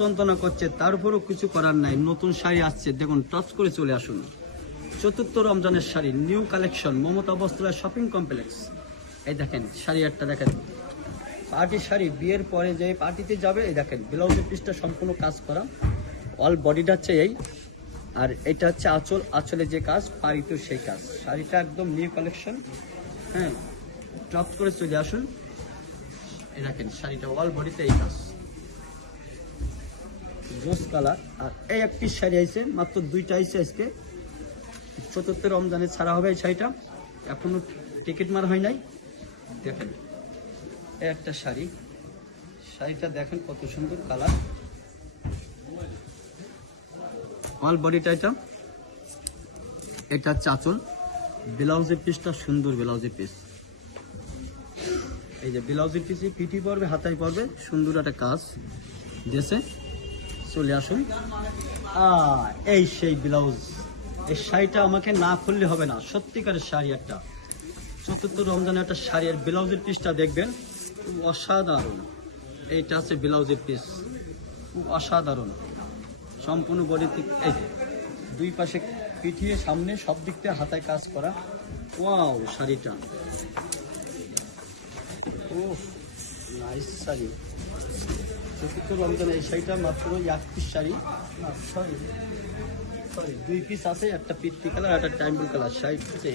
যন্ত্রণা করছে, তারপরও কিছু করার নাই। নতুন শাড়ি আসছে, দেখুন টচ করে চলে আসুন। চতুর্থ রমজানের শাড়ি, নিউ কালেকশন, মমতা বস্ত্রালয় শপিং কমপ্লেক্স। এই দেখেন শাড়ি একটা দেখেন, পার্টি শাড়ি, বিয়ের পরে যে পার্টিতে যাবে। এই দেখেন ব্লাউজের পিসটা সম্পূর্ণ কাজ করা, অল বডিটা হচ্ছে এই, আর এটা হচ্ছে আঁচল, আঁচলে যে কাজ, পাড়িতেও সেই কাজ। শাড়িটা একদম নিউ কালেকশন। হ্যাঁ, টপ করে চলে আসুন। এই দেখেন শাড়িটা অল বডিতে এই কাজ, রোজ কালার। আর এই একটি শাড়ি আইছে, মাত্র দুইটা আইছে আজকে, চতুর্থ রমজানে ছাড়া হবে এই শাড়িটা, এখনো টিকিট মার হয় নাই। দেখেন এই একটা শাড়ি, শাড়িটা দেখেন কত সুন্দর কালার, অল বডিটা এটা। এটা চাচল, ব্লাউজের পিসটা সুন্দর, ব্লাউজের পিস এই যে ব্লাউজের পিসে পিটি পড়বে, হাতায় পড়বে, সুন্দর একটা কাজ দিয়েছে। চলে আসুন। এই সেই ব্লাউজ, এই শাড়িটা আমাকে না খুললে হবে না, সত্যিকারের শাড়ি একটা। চতুর্থ রমজানে একটা শাড়ি, আর ব্লাউজের পিসটা দেখবেন খুব অসাধারণ। এইটা আছে ব্লাউজের পিস, খুব অসাধারণ, সম্পূর্ণ বডি থেকে এই যে দুই পাশে পিঠিয়ে, সামনে সব দিক থেকে হাতায় কাজ করা। ওয়াও শাড়িটা, ও নাইস শাড়ি। চতুর্থ রমজানে এই শাড়িটা মাত্র এক পিস শাড়ি, সরি দুই পিস আছে, একটা পিত্তি কালার, একটা টাইম্বল কালার। শাড়ি হচ্ছে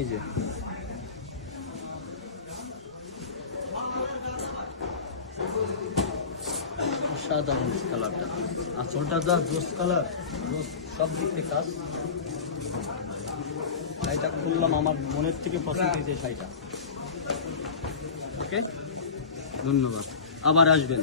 এই যে অসাধারণ কালারটা, আঁচলটা যা রোজ কালার, রোজ সব দিক থেকে কাজ। শাড়িটা খুললাম, আমার মনের থেকে পছন্দ হয়েছে শাড়িটা। ওকে, ধন্যবাদ, আবার আসবেন।